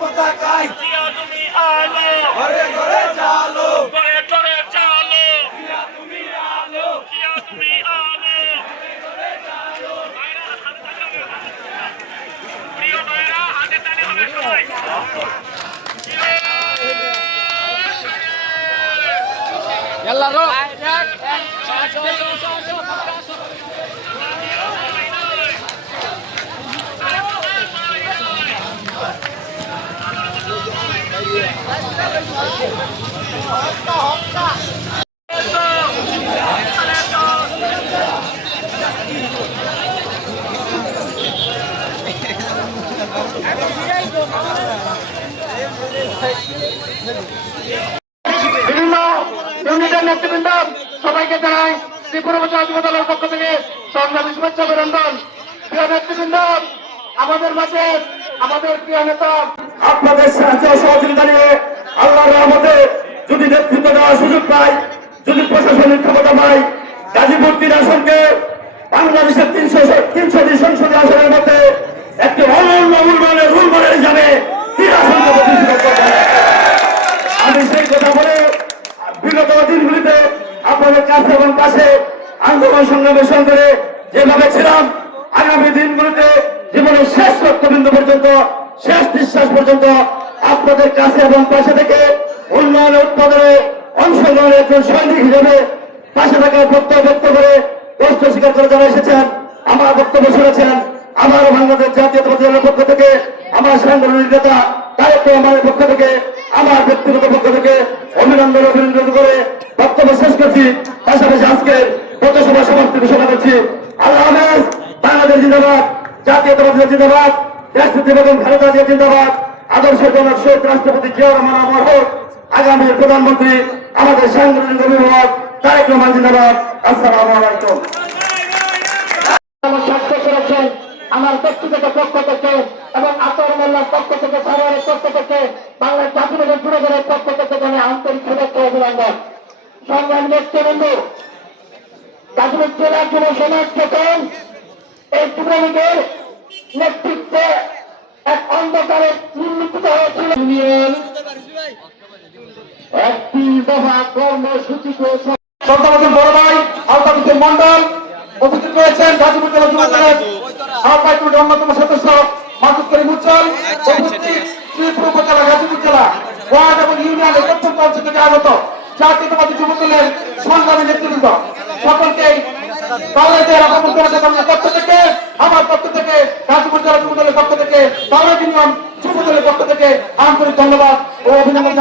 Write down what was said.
পতাকায় তুমি আলো ঘরে ঘরে চালো করে করে চালো তুমি আলো তুমি সবাই বিভিন্ন ইউনিটের নেতৃবৃন্দ সবাইকে জানাই ত্রিপুরা হাসপাতালের পক্ষ থেকে সংগ্রামী শুভেচ্ছা অভিনন্দন। প্রিয় নেতৃবৃন্দ, আমাদের মাঝে আমাদের প্রিয় নেতা, আপনাদের সাহায্য সহযোগিতা নিয়ে আল্লাহর রহমতে যদি নেতৃত্ব দেওয়ার সুযোগ পাই, যদি প্রশাসনিক ক্ষমতা পাই, গাজীপুর তিন আসনকে পাশে আন্দোলন সংগ্রামের সঙ্গে যেভাবে ছিলাম, আগামী দিনগুলিতে জীবনের শেষ রক্তবিন্দু পর্যন্ত, শেষ নিঃশ্বাস পর্যন্ত আপনাদের কাছে এবং পাশে থেকে উন্নয়ন উৎপাদনে অংশগ্রহণের একজন সৈনিক হিসেবে পাশে থাকার বক্তব্য ব্যক্ত করে কষ্ট স্বীকার করে যারা এসেছেন, আমার বক্তব্য শুনেছেন, আমার বাংলাদেশ জাতীয় দলের পক্ষ থেকে, আমার সাংগঠনিক নেতা তারেক রহমানের পক্ষ থেকে, আমার ব্যক্তিগত পক্ষ থেকে অভিনন্দন অভিনন্দন করে বক্তব্য শেষ করছি। পাশাপাশি আজকে পথসভা সমাপ্তি ঘোষণা করছি, আল্লাহ হাফেজ, বাংলাদেশ জিন্দাবাদ, জাতীয়তাবাদী জিন্দাবাদ দেশপতি বেগম খালেদা জিয়া জিন্দাবাদ, আদর্শ জনক শহীদ রাষ্ট্রপতি জিয়া রহমান আমার হোক, আগামী প্রধানমন্ত্রী, আমাদের সাংগঠনিক অভিভাবক তারেক রহমান জিন্দাবাদ। আসসালামু আলাইকুম। আমার আমার ব্যক্তিগত পক্ষ থেকে এবং আতর মোল্লার পক্ষ থেকে সরকারের পক্ষ থেকে, বাংলার জাতীয় যুবদলের পক্ষ থেকে জানে আন্তরিক শুভেচ্ছা অভিনন্দন। সংগ্রাম নেতৃবৃন্দ গাজীপুর জেলার যুব সমাজ থেকে এই যুবলীগের নেতৃত্বে এক অন্ধকারে নির্মিত হয়েছিল। ইউনিয়ন একটি দফা কর্মসূচিকে সন্তান বড় ভাই আলতাফ মন্ডল উপস্থিত রয়েছেন গাজীপুর জেলা যুব দলের আহ্বায়ক অন্যতম সদস্য মাসুদ করিম উজ্জ্বল উপস্থিত শ্রীপুর উপজেলা গাজীপুর জেলা ওয়ার্ড এবং ইউনিয়ন একত্রিত অংশ থেকে আগত জাতীয়তাবাদী যুব দলের সংগ্রামী নেতৃবৃন্দ। সকলকে পক্ষ থেকে, আমার পক্ষ থেকে থেকে পক্ষ থেকে আন্তরিক ধন্যবাদ ও অভিনন্দন